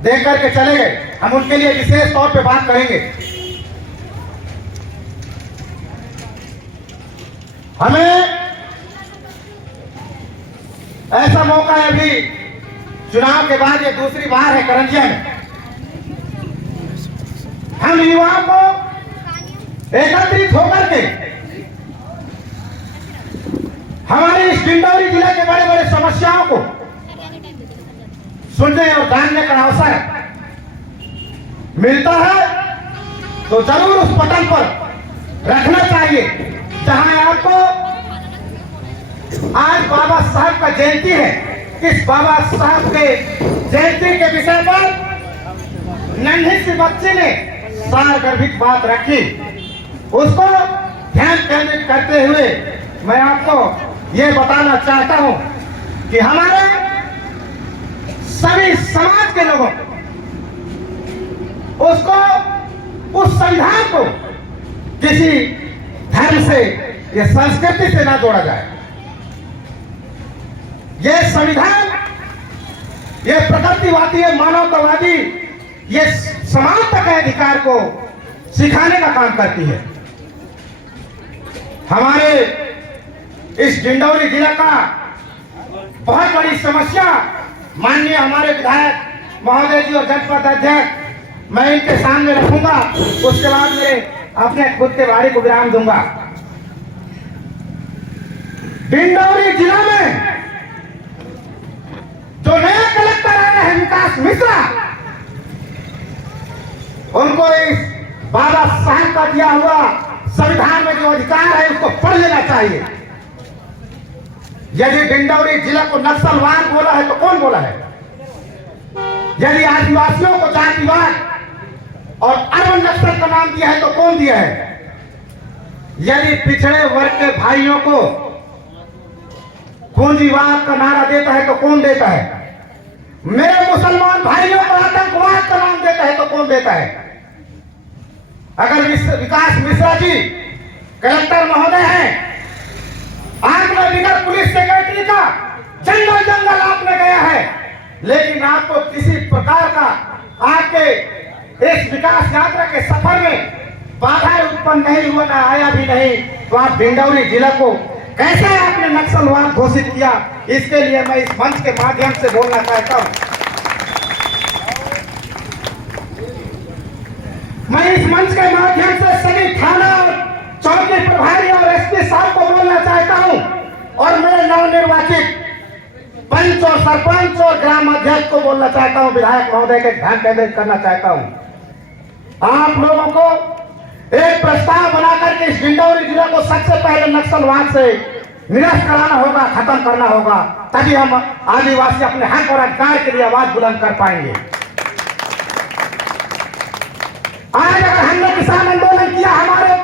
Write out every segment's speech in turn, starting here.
देख करके चले गए। हम उनके लिए विशेष तौर पे बात करेंगे। हमें ऐसा मौका है, अभी चुनाव के बाद ये दूसरी बार है करंजिया में, हम युवाओं को एकत्रित होकर के हमारे इस डिंडौरी जिले के बड़े बड़े समस्याओं को सुनने और जानने का अवसर मिलता है, तो जरूर उस पटल पर रखना चाहिए जहां आपको आज बाबा साहब का जयंती है। इस बाबा साहब के जयंती के विषय पर नन्ही सी बच्ची ने सारगर्भित बात रखी, उसको ध्यान केंद्रित करते हुए मैं आपको ये बताना चाहता हूं कि हमारे सभी समाज के लोगों उसको, उस संविधान को किसी धर्म से या संस्कृति से ना जोड़ा जाए। ये संविधान, ये प्रकृतिवादी, ये मानवतावादी, ये समानता के अधिकार को सिखाने का काम करती है। हमारे इस डिंडौरी जिला का बहुत बड़ी समस्या माननीय हमारे विधायक महोदय जी और जनपद अध्यक्ष मैं इनके सामने रखूंगा, उसके बाद मेरे अपने खुद के बारे को विराम दूंगा। डिंडौरी जिला में जो नए कलेक्टर आए हैं विकास मिश्रा, उनको इस बाबा साहब का दिया हुआ संविधान में जो अधिकार है उसको पढ़ लेना चाहिए। यदि डिंडौरी जिला को नक्सलवाद बोला है तो कौन बोला है? यदि आदिवासियों को जातिवाद और अर्बन नक्सल का नाम दिया है तो कौन दिया है? यदि पिछड़े वर्ग के भाइयों को पूंजीवाद का नारा देता है तो कौन देता है? मेरे मुसलमान भाइयों को आतंकवाद का नाम देता है तो कौन देता है? अगर विकास मिश्रा जी कलेक्टर महोदय हैं, आपने बिना पुलिस सेक्रेटरी का जंगल जंगल आपने गया है, लेकिन आपको किसी प्रकार का आपके इस विकास यात्रा के सफर में बाधा उत्पन्न नहीं हुआ, ना आया भी नहीं, तो आप डिंडौरी जिला को कैसे आपने नक्सलवाद घोषित किया? इसके लिए मैं इस मंच के माध्यम से बोलना चाहता हूं। मैं इस मंच के माध्यम से सभी थाना और चौकी प्रभारी और एसपी साहब को बोलना चाहता हूं, और मेरे नवनिर्वाचित पंच और सरपंच और ग्राम अध्यक्ष को बोलना चाहता हूं, विधायक महोदय के ध्यान केंद्रित करना चाहता हूं। आप लोगों को एक प्रस्ताव बनाकर के इस डिंडौरी जिला को सबसे पहले नक्सलवाद से निरस्त कराना होगा, खत्म करना होगा, तभी हम आदिवासी अपने हक और अधिकार के लिए आवाज बुलंद कर पाएंगे। आज अगर हमने किसान आंदोलन किया, हमारे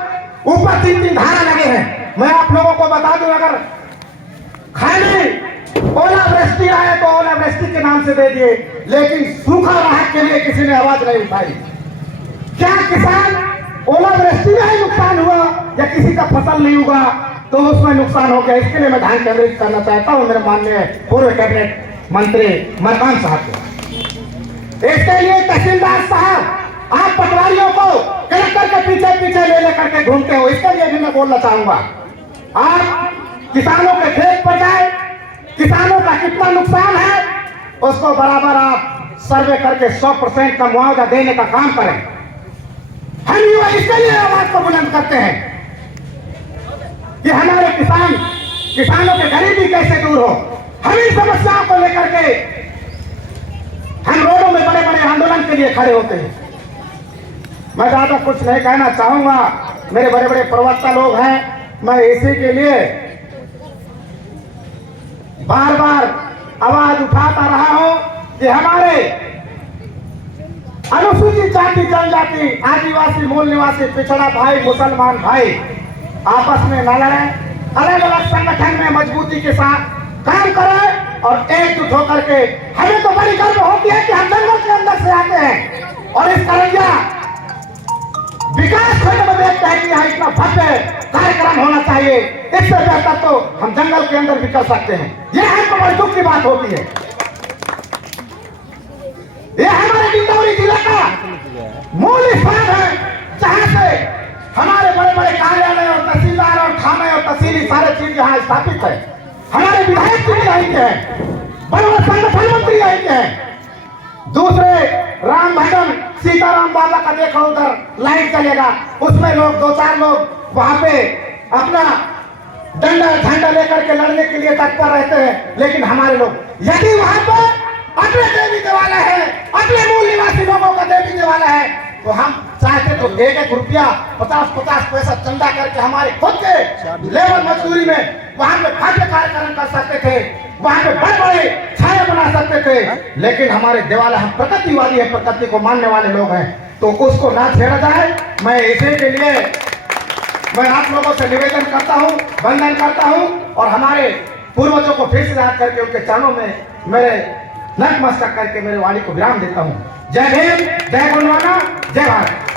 ऊपर 3-3 धारा लगे हैं। मैं आप लोगों को बता दूं, अगर खाली ओलावृष्टि आए तो ओलावृष्टि के नाम से दे दिए, लेकिन सूखा राहत के लिए किसी ने आवाज नहीं उठाई। क्या किसान ओलावृष्टि में ही नुकसान हुआ या किसी का फसल नहीं हुआ तो उसमें नुकसान हो गया? इसके लिए मैं ध्यान केंद्रित करना चाहता हूं मेरे माननीय पूर्व कैबिनेट मंत्री मरकान साहब को। इसके लिए तहसीलदार साहब, आप पटवारियों को कलेक्टर के पीछे पीछे ले लेकर के घूमते हो, इसके लिए भी मैं बोलना चाहूंगा। आप किसानों के खेत पर जाए, किसानों का कितना नुकसान है उसको बराबर आप सर्वे करके 100% का मुआवजा देने का काम करें। हम युवा इसके लिए आवाज को बुलंद करते हैं कि हमारे किसानों की गरीबी कैसे दूर हो। हम इन समस्याओं को लेकर के हम रोडों में बड़े बड़े आंदोलन के लिए खड़े होते हैं। मैं ज्यादा कुछ नहीं कहना चाहूंगा, मेरे बड़े बड़े प्रवक्ता लोग हैं, मैं इसी के लिए बार बार आवाज उठाता रहा हूं कि हमारे अनुसूचित जाति, जनजाति, आदिवासी, मूल निवासी, पिछड़ा भाई, मुसलमान भाई आपस में न लड़े, अलग अलग संगठन में मजबूती के साथ काम करें और एकजुट होकर के। हमें तो बड़ी गर्व होती है कि हम जंगल के अंदर से आते हैं और इस करंजिया विकास खंड में देखते हैं कि यहाँ इतना भव्य कार्यक्रम होना चाहिए। इससे बेहतर तो हम जंगल के अंदर भी कर सकते हैं। यह हमको बड़ी दुख की बात होती है। यह हमारे मूल स्थान है जहां से हमारे बड़े बड़े कार्यालय और तहसीलदार और थाने और तहसीली सारे चीज यहाँ स्थापित है। हमारे विधायक जी यहीं के हैं, बड़े बड़े संगठन मंत्री यहीं के हैं। दूसरे राम भजन सीताराम बाबा का देखो उधर लाइट चलेगा, उसमें लोग 2-4 लोग वहां पे अपना डंडा झंडा लेकर के लड़ने के लिए तत्पर रहते हैं। लेकिन हमारे लोग यदि वहां पर अपने देवी देवालय है, अपने मूल निवासी लोगों का देवी देवालय है, तो हम चाहते तो 1-1 रुपया 50-50 पैसा चंदा करके हमारे खुद के लेबर मजदूरी में वहां पे भव्य कार्यक्रम कर सकते थे, वहां पे बड़े बड़े छाया बना सकते थे। लेकिन हमारे देवालय, हम प्रकृतिवादी है, प्रकृति को मानने वाले लोग हैं, तो उसको ना छेड़ा जाए। मैं इसी के लिए मैं आप लोगों से निवेदन करता हूं, वंदन करता हूं और हमारे पूर्वजों को फिर से याद करके उनके चरणों में मेरे नतमस्तक करके मेरे वाणी को विराम देता हूं। जय भीम, जय गोंडवाना, जय भारत।